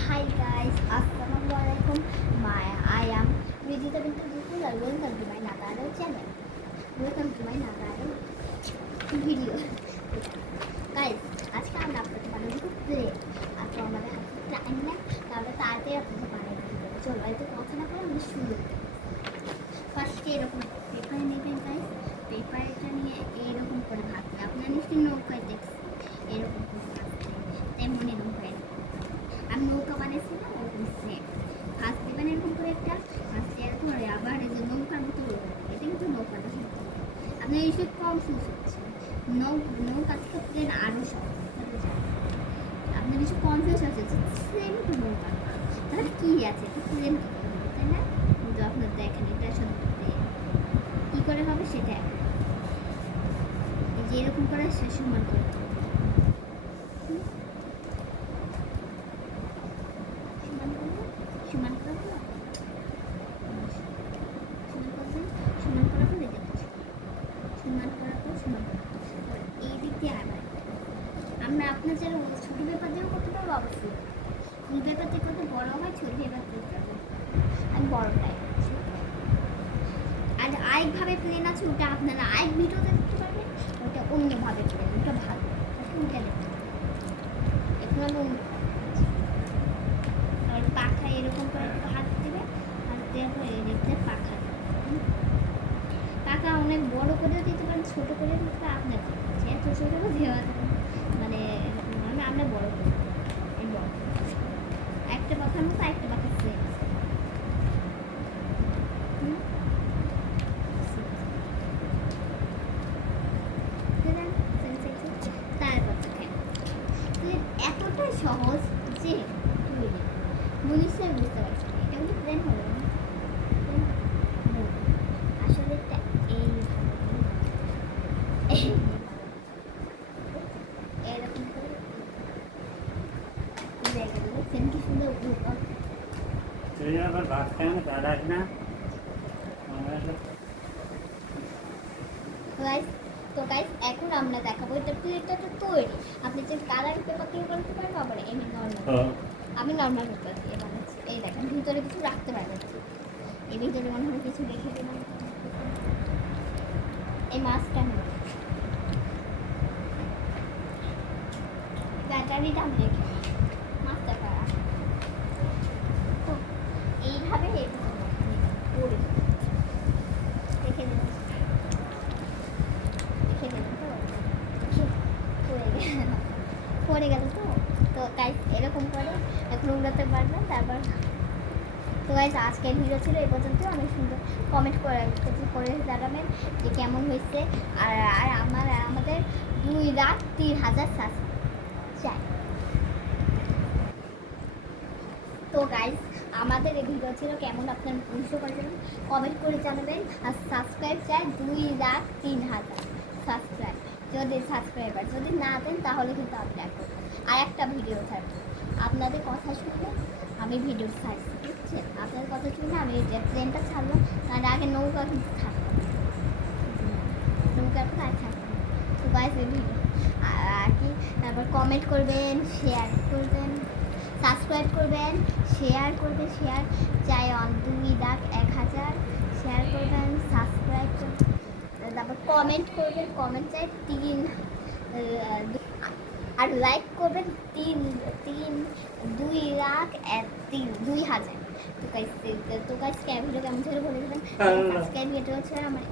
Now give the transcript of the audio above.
Hi guys, Assalamualaikum. I am Rijita Bintu Bukul and welcome to my Nagaro channel. Welcome to my Nagaro video. Guys, আজকে আমরা আপনাদের বানাবো plate. আজকে আমাদের হাতে টাইম না, তাহলে তাড়াতাড়ি আপনাদের বানিয়ে দিতে হবে। চলো এত কথা না করে আমরা শুরু করি। ফার্স্টে এরকম পেপার নেবেন গাইস। পেপারটা নিয়ে এরকম করে ভাবতে আপনারা নিশ্চয়ই নৌকায় দেখছেন এরকম করে ভাবতে তেমনই নৌকায় আমি নৌকা বানিয়েছি না ওরকম সেম ফার্স্ট দেবেন এরকম করে একটা ফার্স্ট এরকম করে আবার এই যে নৌকার মতো এটা কিন্তু নৌকাটা আপনি এইসব কনফিউজ হচ্ছে নৌকা থেকে প্লেন আরও সহজ আপনার কিছু কনফিউজ হচ্ছে সেম তো নৌকা তাহলে কী আছে একটু প্লেন তাই না কিন্তু আপনার দেখেন এটা সত্যি কী করে হবে সেটা এই যে এরকম করে সে সমান করে সমান করা হলো সমান করা হলে দেখছি সমান করার পর সমান করা এই দিক দিয়ে আবার আমরা আপনার যারা ছোটো পেপার দিয়েও করতে পারবো অবশ্যই ফুল পেপার দিয়ে করতে বড় হয় ছোটো পেপার দিয়ে করতে আমি বড়টাই আর আরেকভাবে প্লেন আছে ওটা আপনারা আরেক ভিডিওতে দেখতে পারবেন ওটা অন্যভাবে প্লেন ওটা ভালো ওটা দেখতে পারবেন এখন আমি অন্য পাখা এরকম করে হাত দেবে হাত দেওয়ার পরে দেখতে পাখা পাখা অনেক বড় করেও দিতে পারেন ছোটো করে দিতে পারেন আপনার এত ছোটো দেওয়া মানে আমরা বড় করি এই বড় একটা পাখার মতো একটা পাখা সেম এতটাই সহজ যে মনীষের বুঝতে পারছি এটা কিন্তু প্লেন হলো না আসলে এরকম করে কি সুন্দর আবার ভাত খায় না দাঁড়াস না তো গাইস এখন আমরা দেখাবো এটা প্লেটটা তো তৈরি আপনি যে কালার পেপার দিয়ে করতে পারবো আবার এমনি নর্মাল আমি নর্মাল পেপার দিয়ে বানাচ্ছি এই দেখেন ভিতরে কিছু রাখতে পারছি এই ভিতরে মনে হয় কিছু রেখে দেবেন এই মাছটা নেব ব্যাটারিটা আমি রেখে মাছটা করা তো এইভাবে পড়ে রেখে দেবেন পড়ে গেল তো গাইস এরকম করে এখন উড়াতে পারবেন তারপর তো গাইস আজকের ভিডিও ছিল এই পর্যন্ত অনেক সুন্দর কমেন্ট করে জানাবেন যে কেমন হয়েছে আর আমাদের 2,03,000 সাবস্ক্রাইব তো গাইস আমাদের এই ভিডিও ছিল কেমন আপনার বুঝতে পারবেন কমেন্ট করে জানাবেন আর সাবস্ক্রাইব চাই 2,03,000 সাবস্ক্রাইব যদি না দেন তাহলে কিন্তু আপনি আর একটা ভিডিও থাকবে আপনাদের কথা শুনলে আমি ভিডিও ছাড়ছি বুঝছেন আপনাদের কথা শুনলে আমি প্লেনটা ছাড়বো তার আগে নৌকা কিন্তু থাকবো নৌকার পর আর থাকবো তো গাইস এই ভিডিও আর কি তারপর কমেন্ট করবেন শেয়ার করবেন সাবস্ক্রাইব করবেন শেয়ার চাই 2,01,000 শেয়ার করবেন সাবস্ক্রাইব করবেন তারপর কমেন্ট করবেন কমেন্ট চাই 3 আর লাইক করবেন 2,02,000 তো গাইস ভিডিও কেমন ছিল বলে দেবেন আজকের ভিডিও হচ্ছে আমার